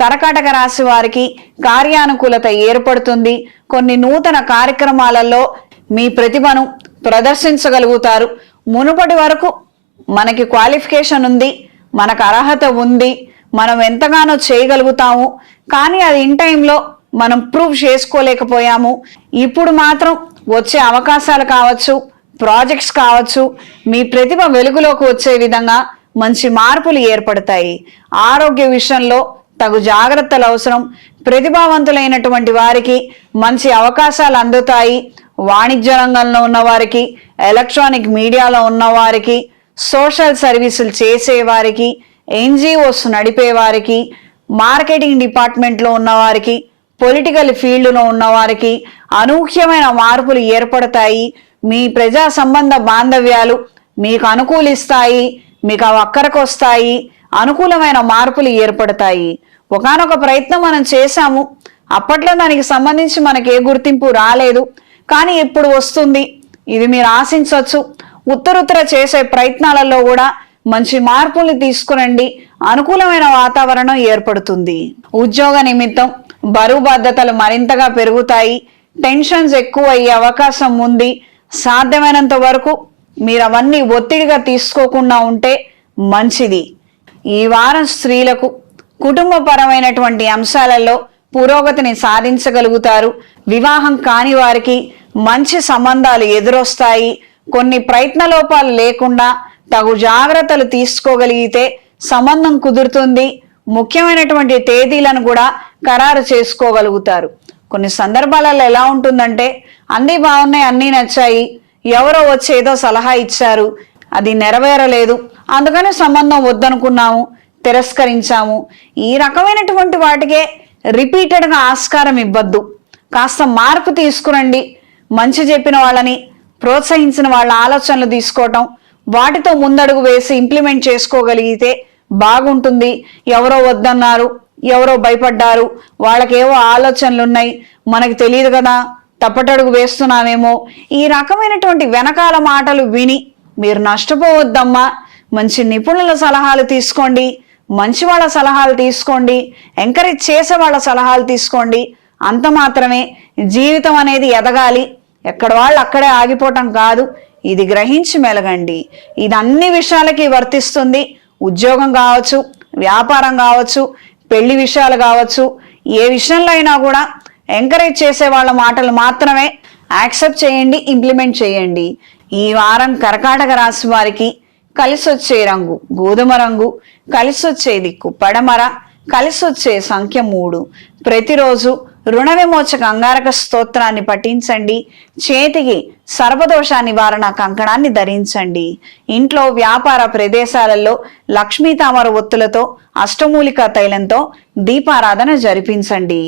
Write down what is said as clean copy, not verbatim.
కర్కాటక రాశి వారికి కార్యానుకూలత ఏర్పడుతుంది. కొన్ని నూతన కార్యక్రమాలలో మీ ప్రతిభను ప్రదర్శించగలుగుతారు. మునుపటి వరకు మనకి క్వాలిఫికేషన్ ఉంది, మనకు అర్హత ఉంది, మనం ఎంతగానో చేయగలుగుతాము, కానీ అది ఇన్ టైంలో మనం ప్రూవ్ చేసుకోలేకపోయాము. ఇప్పుడు మాత్రం వచ్చే అవకాశాలు కావచ్చు, ప్రాజెక్ట్స్ కావచ్చు, మీ ప్రతిభ వెలుగులోకి వచ్చే విధంగా మంచి మార్పులు ఏర్పడతాయి. ఆరోగ్య విషయంలో తగు జాగ్రత్తలు అవసరం. ప్రతిభావంతులైనటువంటి వారికి మంచి అవకాశాలు అందుతాయి. వాణిజ్య రంగంలో ఉన్న వారికి, ఎలక్ట్రానిక్ మీడియాలో ఉన్న వారికి, సోషల్ సర్వీసులు చేసేవారికి, ఎన్జిఓస్ నడిపేవారికి, మార్కెటింగ్ డిపార్ట్మెంట్లో ఉన్నవారికి, పొలిటికల్ ఫీల్డ్లో ఉన్నవారికి అనూహ్యమైన మార్పులు ఏర్పడతాయి. మీ ప్రజా సంబంధ బాంధవ్యాలు మీకు అనుకూలిస్తాయి, మీకు అక్కరకు వస్తాయి, అనుకూలమైన మార్పులు ఏర్పడతాయి. ఒకానొక ప్రయత్నం మనం చేశాము, అప్పట్లో దానికి సంబంధించి మనకి ఏ గుర్తింపు రాలేదు, కానీ ఇప్పుడు వస్తుంది. ఇది మీరు ఆశించవచ్చు. ఉత్తరుత్తర చేసే ప్రయత్నాలలో కూడా మంచి మార్పుల్ని తీసుకురండి. అనుకూలమైన వాతావరణం ఏర్పడుతుంది. ఉద్యోగ నిమిత్తం బరువు బాధ్యతలు మరింతగా పెరుగుతాయి. టెన్షన్స్ ఎక్కువ అయ్యే అవకాశం ఉంది. సాధ్యమైనంత వరకు మీరు అవన్నీ ఒత్తిడిగా తీసుకోకుండా ఉంటే మంచిది. ఈ వారం స్త్రీలకు కుటుంబపరమైనటువంటి అంశాలలో పురోగతిని సాధించగలుగుతారు. వివాహం కాని వారికి మంచి సంబంధాలు ఎదురొస్తాయి. కొన్ని ప్రయత్న లోపాలు లేకుండా తగు జాగ్రత్తలు తీసుకోగలిగితే సంబంధం కుదురుతుంది. ముఖ్యమైనటువంటి తేదీలను కూడా ఖరారు చేసుకోగలుగుతారు. కొన్ని సందర్భాలలో ఎలా ఉంటుందంటే అన్నీ బాగున్నాయి, అన్నీ నచ్చాయి, ఎవరో వచ్చి ఏదో సలహా ఇచ్చారు, అది నెరవేరలేదు, అందుకని సంబంధం వద్దనుకున్నాము, తిరస్కరించాము. ఈ రకమైనటువంటి వాటికే రిపీటెడ్గా ఆస్కారం ఇవ్వద్దు. కాస్త మార్పు తీసుకురండి. మంచి చెప్పిన వాళ్ళని, ప్రోత్సహించిన వాళ్ళ ఆలోచనలు తీసుకోవటం, వాటితో ముందడుగు వేసి ఇంప్లిమెంట్ చేసుకోగలిగితే బాగుంటుంది. ఎవరో వద్దన్నారు, ఎవరో భయపడ్డారు, వాళ్ళకేవో ఆలోచనలు ఉన్నాయి, మనకి తెలియదు కదా, తప్పటడుగు వేస్తున్నామేమో, ఈ రకమైనటువంటి వెనకాల మాటలు విని మీరు నష్టపోవద్దమ్మా. మంచి నిపుణుల సలహాలు తీసుకోండి, మంచి వాళ్ళ సలహాలు తీసుకోండి, ఎంకరేజ్ చేసే వాళ్ళ సలహాలు తీసుకోండి. అంత మాత్రమే. జీవితం అనేది ఎదగాలి, ఎక్కడ వాళ్ళు అక్కడే ఆగిపోవటం కాదు. ఇది గ్రహించి మెలగండి. ఇది అన్ని విషయాలకి వర్తిస్తుంది. ఉద్యోగం కావచ్చు, వ్యాపారం కావచ్చు, పెళ్లి విషయాలు కావచ్చు, ఏ విషయంలో అయినా కూడా ఎంకరేజ్ చేసే వాళ్ళ మాటలు మాత్రమే యాక్సెప్ట్ చేయండి, ఇంప్లిమెంట్ చేయండి. ఈ వారం కర్కాటక రాశి వారికి కలిసొచ్చే రంగు గోధుమ రంగు, కలిసొచ్చే దిక్కు పడమర, కలిసొచ్చే సంఖ్య 3. ప్రతిరోజు రుణ విమోచక అంగారక స్తోత్రాన్ని పఠించండి. చేతికి సర్పదోష నివారణ కంకణాన్ని ధరించండి. ఇంట్లో వ్యాపార ప్రదేశాలలో లక్ష్మీ తామర ఒత్తులతో, అష్టమూలికా తైలంతో దీపారాధన జరిపించండి.